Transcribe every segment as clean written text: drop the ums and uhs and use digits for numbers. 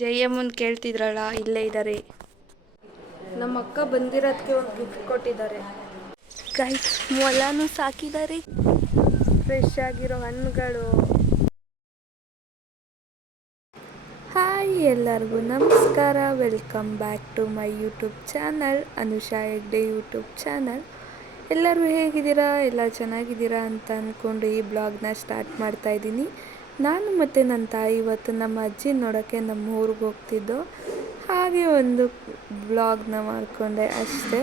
ಜಯಮ್ಮನ್ ಕೇಳ್ತಿದ್ರಲ್ಲ, ಇಲ್ಲೇ ಇದ್ದಾರೆ. ನಮ್ಮ ಅಕ್ಕ ಬಂದಿರೋದಕ್ಕೆ ಒಂದು ಗಿಫ್ಟ್ ಕೊಟ್ಟಿದ್ದಾರೆ. ಗೈಸ್, ಮೊಲನೂ ಸಾಕಿದ್ದಾರೆ. ಫ್ರೆಶ್ ಆಗಿರೋ ಹಣ್ಣುಗಳು. ಹಾಯ್, ಎಲ್ಲರಿಗೂ ನಮಸ್ಕಾರ. Welcome back to my YouTube channel, Anusha Hegde YouTube channel. ಎಲ್ಲರೂ ಹೇಗಿದ್ದೀರಾ? ಎಲ್ಲ ಚೆನ್ನಾಗಿದ್ದೀರಾ ಅಂತ ಅಂದ್ಕೊಂಡು ಈ ಬ್ಲಾಗ್ನ ಸ್ಟಾರ್ಟ್ ಮಾಡ್ತಾಯಿದ್ದೀನಿ. ನಾನು ಮತ್ತು ನನ್ನ ತಾಯಿ ಇವತ್ತು ನಮ್ಮ ಅಜ್ಜಿ ನೋಡೋಕ್ಕೆ ನಮ್ಮ ಊರಿಗೆ ಹೋಗ್ತಿದ್ದೋ. ಹಾಗೆ ಒಂದು ಬ್ಲಾಗ್ನ ಮಾಡಿಕೊಂಡೆ ಅಷ್ಟೇ.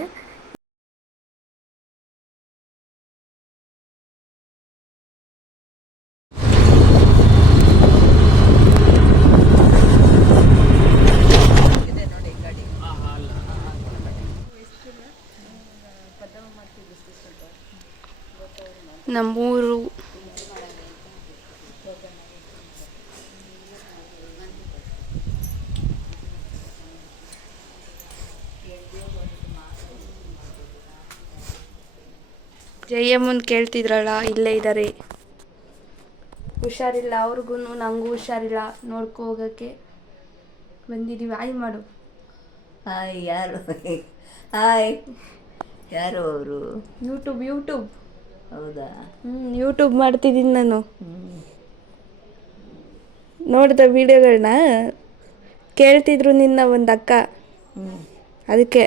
ನಮ್ಮೂರು ಜಯಮ್ಮನ್ ಕೇಳ್ತಿದ್ರಲ್ಲ, ಇಲ್ಲೇ ಇದ್ದಾರೆ. ಹುಷಾರಿಲ್ಲ ಅವ್ರಿಗೂ, ನನಗೂ ಹುಷಾರಿಲ್ಲ. ನೋಡ್ಕೊ ಹೋಗೋಕ್ಕೆ ಬಂದಿದ್ದೀವಿ. ಹಾಯ್ ಮಾಡು. ಹಾಯ್. ಯಾರು? ಹಾಯ್. ಯಾರು ಅವರು? ಯೂಟ್ಯೂಬ್. ಹೌದಾ? ಯೂಟ್ಯೂಬ್ ಮಾಡ್ತಿದ್ದೀನಿ ನಾನು. ನೋಡಿದ ವಿಡಿಯೋಗಳನ್ನ ಕೇಳ್ತಿದ್ರು ನಿನ್ನ ಒಂದು ಅಕ್ಕ, ಅದಕ್ಕೆ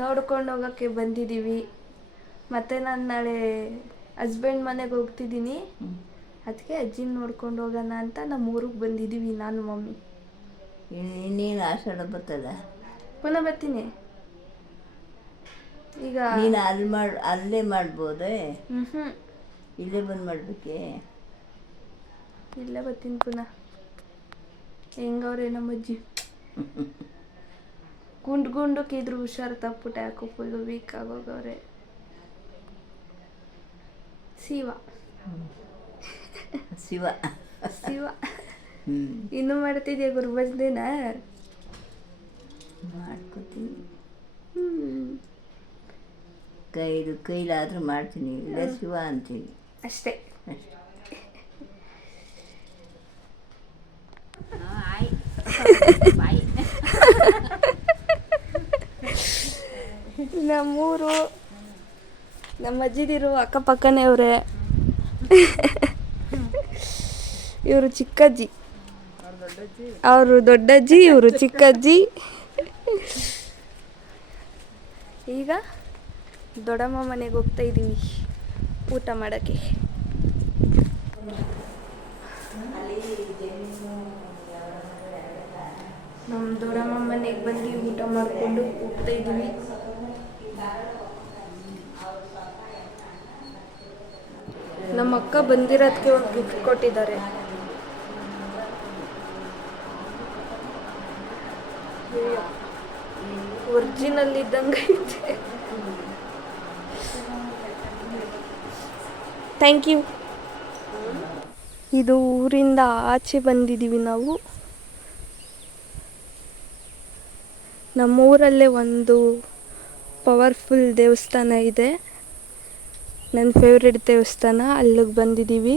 ನೋಡ್ಕೊಂಡು ಹೋಗೋಕ್ಕೆ ಬಂದಿದ್ದೀವಿ. ಮತ್ತು ನಾನು ನಾಳೆ ಹಸ್ಬೆಂಡ್ ಮನೆಗೆ ಹೋಗ್ತಿದ್ದೀನಿ. ಅದಕ್ಕೆ ಅಜ್ಜಿನ ನೋಡ್ಕೊಂಡು ಹೋಗೋಣ ಅಂತ ನಮ್ಮ ಊರಿಗೆ ಬಂದಿದ್ದೀವಿ, ನಾನು ಮಮ್ಮಿ. ಇನ್ನೇನು ಆಷಾಢ ಬರ್ತಲ್ಲ, ಪುನಃ ಬರ್ತೀನಿ. ಈಗ ನೀನು ಅಲ್ಲೇ ಮಾಡ್ಬೋದೇ? ಇಲ್ಲೇ ಬಂದು ಮಾಡಬೇಕೆ? ಇಲ್ಲೇ ಬರ್ತೀನಿ ಪುನಃ. ಹೆಂಗವ್ರೆ ನಮ್ಮ ಅಜ್ಜಿ? ಗುಂಡಕ್ಕಿದ್ರು, ಹುಷಾರು ತಪ್ಪುಟ ಯಾಕೋ ಫುಲ್ಲು ವೀಕ್ ಆಗೋಗವ್ರೆ. ಶಿವ ಇನ್ನೂ ಮಾಡ್ತಿದ್ಯಾ ಗುರುಬಜ್ದೇನಾ? ಮಾಡ್ಕೋತೀನಿ. ಕೈಲಾದ್ರೂ ಮಾಡ್ತೀನಿ, ಇಲ್ಲ ಶಿವ ಅಂತೀನಿ ಅಷ್ಟೇ. ನಮ್ಮೂರು, ನಮ್ಮ ಅಜ್ಜಿದಿರು ಅಕ್ಕಪಕ್ಕನೇ ಅವರೇ. ಇವರು ಚಿಕ್ಕಜ್ಜಿ, ಅವರು ದೊಡ್ಡಜ್ಜಿ, ಇವರು ಚಿಕ್ಕಜ್ಜಿ. ಈಗ ದೊಡ್ಡಮ್ಮ ಮನೆಗೆ ಹೋಗ್ತಾ ಇದ್ದೀವಿ ಊಟ ಮಾಡೋಕ್ಕೆ. ನಮ್ಮ ದೊಡ್ಡಮ್ಮ ಮನೆಗೆ ಬಂದು ಊಟ ಮಾಡಿಕೊಂಡು ಹೋಗ್ತಾ ಇದ್ದೀವಿ. ನಮ್ಮ ಅಕ್ಕ ಬಂದಿರೋದಕ್ಕೆ ಒಂದು ಗಿಫ್ಟ್ ಕೊಟ್ಟಿದ್ದಾರೆ. ಒರಿಜಿನಲ್ ಇದ್ದಂಗೆ ಐತೆ. Thank you. ಇದು ಊರಿಂದ ಆಚೆ ಬಂದಿದ್ದೀವಿ ನಾವು. ನಮ್ಮೂರಲ್ಲೇ ಒಂದು ಪವರ್ಫುಲ್ ದೇವಸ್ಥಾನ ಇದೆ, ನನ್ನ ಫೇವ್ರೆಟ್ ದೇವಸ್ಥಾನ. ಅಲ್ಲಿಗೆ ಬಂದಿದ್ದೀವಿ.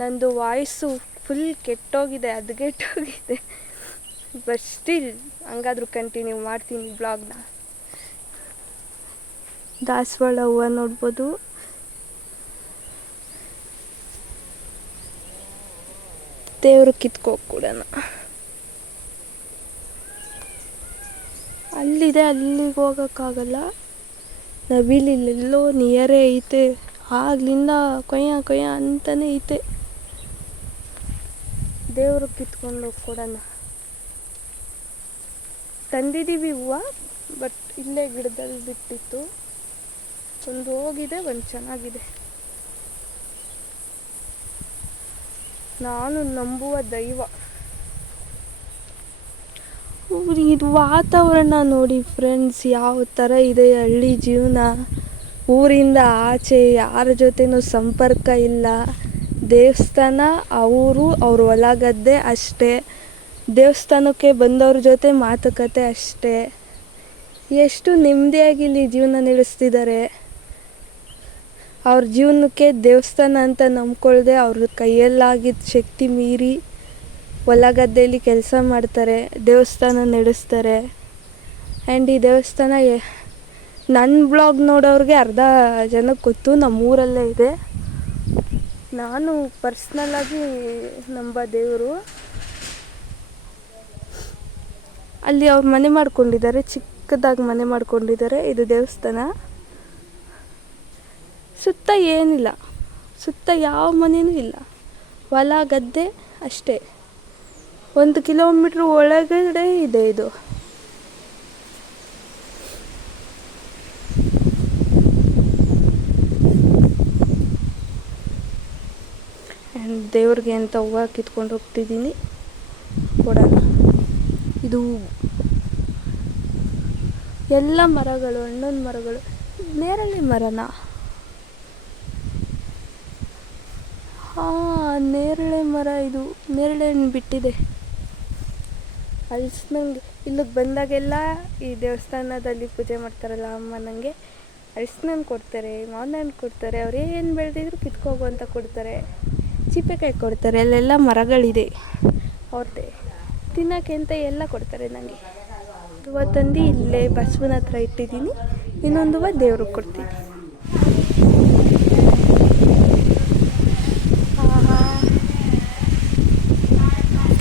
ನಂದು ವಾಯ್ಸು ಫುಲ್ ಕೆಟ್ಟೋಗಿದೆ, ಹದಗೆಟ್ಟೋಗಿದೆ. ಬಟ್ ಸ್ಟಿಲ್ ಹಂಗಾದ್ರೂ ಕಂಟಿನ್ಯೂ ಮಾಡ್ತೀನಿ ಬ್ಲಾಗ್ನ. ದಾಸವಾಳ ಹೂವು ನೋಡ್ಬೋದು. ದೇವರು ಕಿತ್ಕೊಡೋಣ. ಅಲ್ಲಿದೆ, ಅಲ್ಲಿಗೆ ಹೋಗೋಕ್ಕಾಗಲ್ಲ. ನವಿಲಿಲ್ಲೆಲ್ಲೋ ನಿಯರೇ ಐತೆ, ಆಗ್ಲಿಂದ ಕೊಯ್ಯ ಅಂತಲೇ ಐತೆ. ದೇವರು ಕಿತ್ಕೊಂಡು ಹೋಗ್ಕೊಡೋಣ. ತಂದಿದ್ದೀವಿ ಹೂವು, ಬಟ್ ಇಲ್ಲೇ ಗಿಡದಲ್ಲಿ ಬಿಟ್ಟಿತ್ತು. ಒಂದು ಹೋಗಿದೆ, ಒಂದು ಚೆನ್ನಾಗಿದೆ. ನಾನು ನಂಬುವ ದೈವ. ಇದು ವಾತಾವರಣ ನೋಡಿ ಫ್ರೆಂಡ್ಸ್, ಯಾವ ಥರ ಇದೆ ಹಳ್ಳಿ ಜೀವನ. ಊರಿಂದ ಆಚೆ ಯಾರ ಜೊತೆನೂ ಸಂಪರ್ಕ ಇಲ್ಲ. ದೇವಸ್ಥಾನ, ಅವ್ರ ಹೊಲ ಗದ್ದೆ ಅಷ್ಟೇ. ದೇವಸ್ಥಾನಕ್ಕೆ ಬಂದವ್ರ ಜೊತೆ ಮಾತುಕತೆ ಅಷ್ಟೇ. ಎಷ್ಟು ನೆಮ್ಮದಿಯಾಗಿ ಇಲ್ಲಿ ಜೀವನ ನಡೆಸ್ತಿದ್ದಾರೆ. ಅವ್ರ ಜೀವನಕ್ಕೆ ದೇವಸ್ಥಾನ ಅಂತ ನಂಬ್ಕೊಳ್ದೆ ಅವ್ರ ಕೈಯಲ್ಲಾಗಿದ್ದ ಶಕ್ತಿ ಮೀರಿ ಹೊಲ ಗದ್ದೆಯಲ್ಲಿ ಕೆಲಸ ಮಾಡ್ತಾರೆ, ದೇವಸ್ಥಾನ ನಡೆಸ್ತಾರೆ. ಆ್ಯಂಡ್ ಈ ದೇವಸ್ಥಾನ ನನ್ನ ಬ್ಲಾಗ್ ನೋಡೋರಿಗೆ ಅರ್ಧ ಜನಕ್ಕೆ ಗೊತ್ತು, ನಮ್ಮೂರಲ್ಲೇ ಇದೆ. ನಾನು ಪರ್ಸ್ನಲ್ಲಾಗಿ ನಂಬೋ ದೇವರು. ಅಲ್ಲಿ ಅವ್ರು ಮನೆ ಮಾಡ್ಕೊಂಡಿದ್ದಾರೆ, ಚಿಕ್ಕದಾಗಿ ಮನೆ ಮಾಡ್ಕೊಂಡಿದ್ದಾರೆ. ಇದು ದೇವಸ್ಥಾನ. ಸುತ್ತ ಏನಿಲ್ಲ, ಸುತ್ತ ಯಾವ ಮನೆಯೂ ಇಲ್ಲ, ಹೊಲ ಗದ್ದೆ ಅಷ್ಟೇ. 1 ಕಿಲೋಮೀಟ್ರ್ ಒಳಗಡೆ ಇದೆ ಇದು. ಆ್ಯಂಡ್ ದೇವ್ರಿಗೆ ಅಂತ ಹೂವು ಕಿತ್ಕೊಂಡು ಹೋಗ್ತಿದ್ದೀನಿ, ಕೊಡೋಣ. ಇದು ಎಲ್ಲ ಮರಗಳು, ಹಣ್ಣಿನ ಮರಗಳು. ನೇರಳೆ ಮರನ? ಹಾಂ, ನೇರಳೆ ಮರ. ಇದು ನೇರಳೆ ಹಣ್ಣು ಬಿಟ್ಟಿದೆ. ಅಳಿಸ್ನಂಗೆ ಇಲ್ಲಿಗೆ ಬಂದಾಗೆಲ್ಲ ಈ ದೇವಸ್ಥಾನದಲ್ಲಿ ಪೂಜೆ ಮಾಡ್ತಾರಲ್ಲ ಅಮ್ಮ, ನನಗೆ ಅಳಿಸ್ನಣ್ಣು ಕೊಡ್ತಾರೆ, ಮಾವಿನ ಹಣ್ಣು ಕೊಡ್ತಾರೆ. ಅವ್ರು ಏನು ಬೆಳೆದಿದ್ರು ಕಿತ್ಕೋಗು ಅಂತ ಕೊಡ್ತಾರೆ. ಚೀಪೆಕಾಯಿ ಕೊಡ್ತಾರೆ. ಅಲ್ಲೆಲ್ಲ ಮರಗಳಿದೆ ಅವ್ರದ್ದೇ. ತಿನ್ನೋಕ್ಕೆ ಅಂತ ಎಲ್ಲ ಕೊಡ್ತಾರೆ ನನಗೆ. ಹೂವು ತಂದು ಇಲ್ಲೇ ಬಸವನ ಹತ್ರ ಇಟ್ಟಿದ್ದೀನಿ. ಇನ್ನೊಂದು ಹೂವು ದೇವ್ರಿಗೆ ಕೊಡ್ತೀನಿ.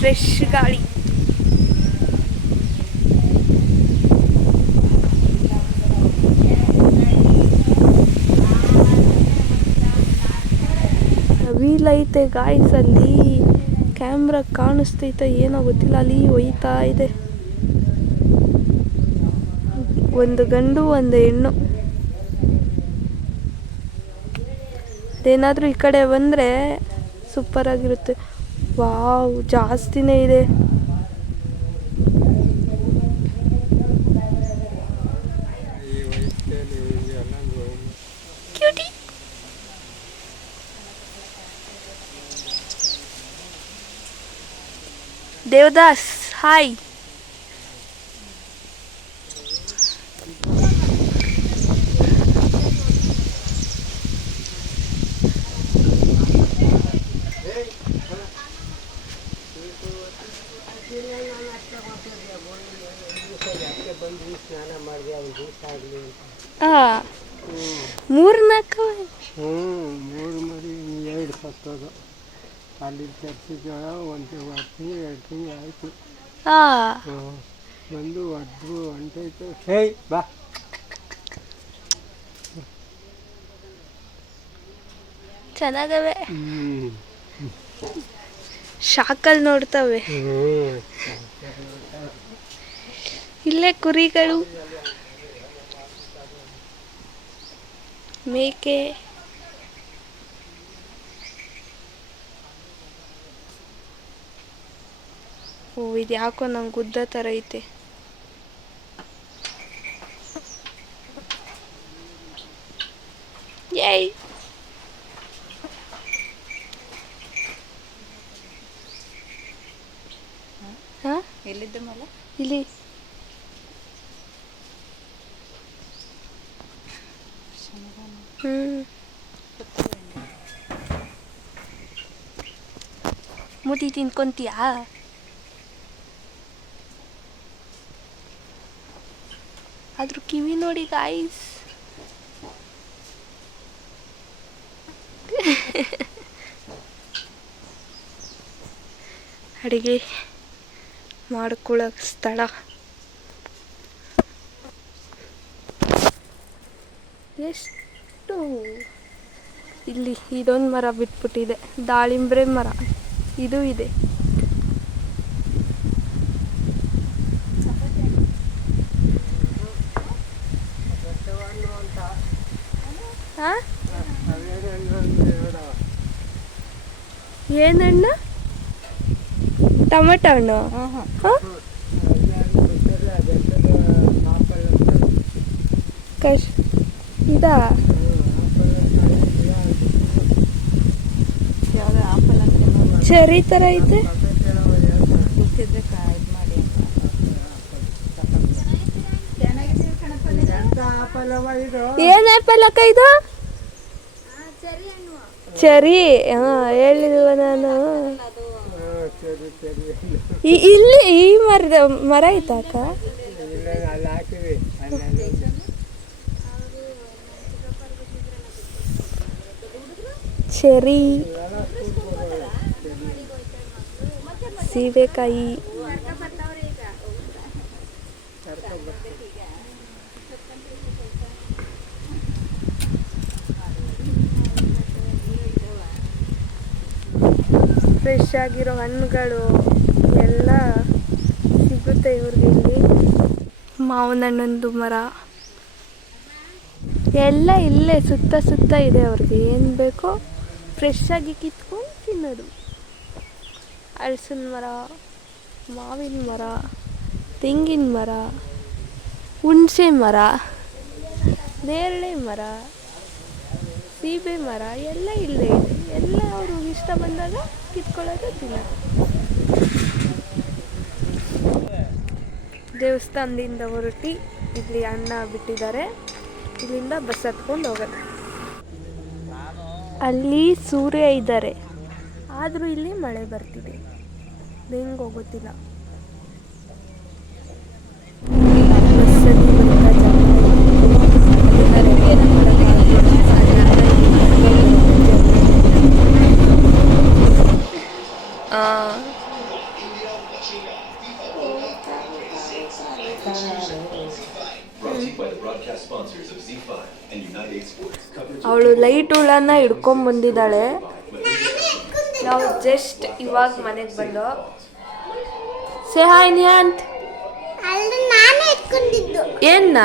ಫ್ರೆಶ್ ಗಾಳಿ. ವೀಲ್ ಐತೆ ಗಾಯ್ಸ್, ಅಲ್ಲಿ ಕ್ಯಾಮ್ರಾ ಕಾಣಿಸ್ತೈತೆ ಏನೋ ಗೊತ್ತಿಲ್ಲ, ಅಲ್ಲಿ ಒಯ್ತಾ ಇದೆ. ಒಂದು ಗಂಡು ಒಂದು ಹೆಣ್ಣು. ಅದೇನಾದರೂ ಈ ಕಡೆ ಬಂದರೆ ಸೂಪರಾಗಿರುತ್ತೆ. ವಾವ್, ಜಾಸ್ತಿನೇ ಇದೆ. ಕ್ಯೂಟಿ. ದೇವದಾಸ್, ಹಾಯ್. ಹಾಂ, 3-4 ಮೂರು ಮರಿ 2 ಸತ್ತೋದು. ಅಲ್ಲಿ ಚರ್ಚಿಗೆ ಒಂದು ತಿಂಗಳು 2 ತಿಂಗಳು ಆಯಿತು. ಬಂದು ಒದ್ದು ಹೊಂಟೋಯ್ತು. ಹೇಯ್ ಬಾ. ಚೆನ್ನಾಗವೆ. ಶಾಕಲ್ಲಿ ನೋಡ್ತವೆ. ಇಲ್ಲೇ ಕುರಿಗಳು, ಮೇಕೆ. ಓ, ಇದು ಯಾಕೋ ನಂಗೆ ಗುದ್ದ ಥರ ಐತೆ. ಏಯ್, ಹಾಂ, ಎಲ್ಲಿದ್ದ ಮಲ? ಇಲ್ಲಿ. ಮುದಿ ತಿನ್ಕೊಂತೀಯಾ? ಅದ್ರ ಕಿವಿ ನೋಡಿ ಗಾಯ್ಸ್. ಅಡಿಗೆ ಮಾಡ್ಕೊಳ್ಳೋಕೆ ಸ್ಥಳ. ಎಷ್ಟು ಇಲ್ಲಿ ಇದೊಂದು ಮರ ಬಿಟ್ಬಿಟ್ಟಿದೆ, ದಾಳಿಂಬ್ರೆ ಮರ. ಇದು ಇದೆ. ಹಾಂ, ಏನಣ್ಣ? ಟೊಮೆಟೊ ಹಣ್ಣು. ಹಾಂ, ಇದಾ? ಯಾವ್ದು ಆಪಲ್ ಅಂತ ಚೆರಿ ಥರ ಐತೆ. ಗೊತ್ತಿದ್ರೆ ಇದು ಮಾಡಿ. ಏನು ಆ್ಯಪಲ್ ಅಕ್ಕ ಇದು? ಚೆರಿ. ಹಾಂ, ಹೇಳಿಲ್ವ ನಾನು? ಇಲ್ಲಿ ಈ ಮರ ಐತಾ ಅಕ್ಕ? ಇಲ್ಲ ಅಲ್ಲಿ ಹಾಕಿವಿ ಅಲ್ಲೆಲ್ಲ ಚೆರಿ, ಸೀಬೆಕಾಯಿ, ಫ್ರೆಶ್ ಆಗಿರೋ ಹಣ್ಣುಗಳು ಎಲ್ಲ ಸಿಗುತ್ತೆ ಇವ್ರಿಗೆ ಇಲ್ಲಿ. ಮಾವಿನ ಹಣ್ಣೊಂದು ಮರ ಎಲ್ಲ ಇಲ್ಲೇ ಸುತ್ತ ಸುತ್ತ ಇದೆ. ಅವ್ರಿಗೆ ಏನು ಬೇಕೋ ಫ್ರೆಶ್ ಆಗಿ ಕಿತ್ಕೊಂಡು ತಿನ್ನೋದು. ಹಲಸಿನ ಮರ, ಮಾವಿನ ಮರ, ತೆಂಗಿನ ಮರ, ಹುಣಸೆ ಮರ, ನೇರಳೆ ಮರ, ಸೀಬೆ ಮರ ಎಲ್ಲ ಇಲ್ಲೇ ಇದೆ. ಎಲ್ಲ ಅವರು ಇಷ್ಟ ಬಂದಾಗ ಕಿತ್ಕೊಳ್ಳೋದು, ತಿನ್ನೋದು. ದೇವಸ್ಥಾನದಿಂದ ಹೊರಟಿ ಇಲ್ಲಿ ಅಣ್ಣ ಬಿಟ್ಟಿದ್ದಾರೆ. ಇಲ್ಲಿಂದ ಬಸ್ ಹತ್ಕೊಂಡು ಹೋಗೋದು. ಅಲ್ಲಿ ಸೂರ್ಯ ಇದ್ದಾರೆ, ಆದರೂ ಇಲ್ಲಿ ಮಳೆ ಬರ್ತಿದೆ. ಹೆಂಗೆ ಹೋಗೋದಿಲ್ಲ. ಬಸ್ಸಲ್ಲಿ ಬರ್ತಾ ಅವಳು ಲೈಟ್ ಹುಳನ ಹಿಡ್ಕೊಂಬಂದಿದ್ದಾಳೆ. ನಾವು ಜಸ್ಟ್ ಇವಾಗ ಮನೆಗೆ ಬಂದು ಸೇ ಹಾಯ್ ನಿಯಾಂತ್. ಏನ್ನ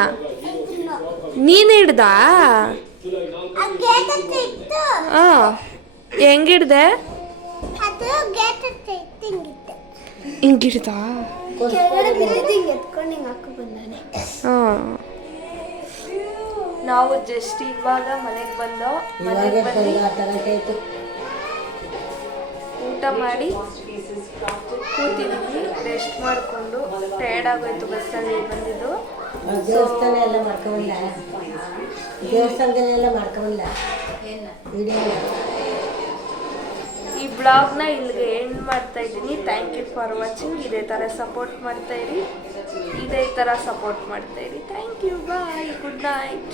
ನೀನು ಹಿಡ್ದ? ಹೆಂಗಿಡ್ದೆ? ಹಿಂಗಿಡ್ದ? ನಾವು ಜಸ್ಟ್ ಇವಾಗ ಮನೆಗೆ ಬಂದು ಊಟ ಮಾಡಿ ಕೂತಿದ್ವಿ, ರೆಸ್ಟ್ ಮಾಡಿಕೊಂಡು. ಟಯರ್ಡ್ ಆಗೋಯ್ತು ಬಸ್ಸಲ್ಲಿ ಬಂದಿದ್ದು. ಈ ಬ್ಲಾಗ್ನ ಇಲ್ಲಿಗೆ ಎಂಡ್ ಮಾಡ್ತಾ ಇದ್ದೀನಿ. Thank you for watching. ಇದೇ ಥರ ಸಪೋರ್ಟ್ ಮಾಡ್ತಾ ಇರಿ, thank you, bye, good night.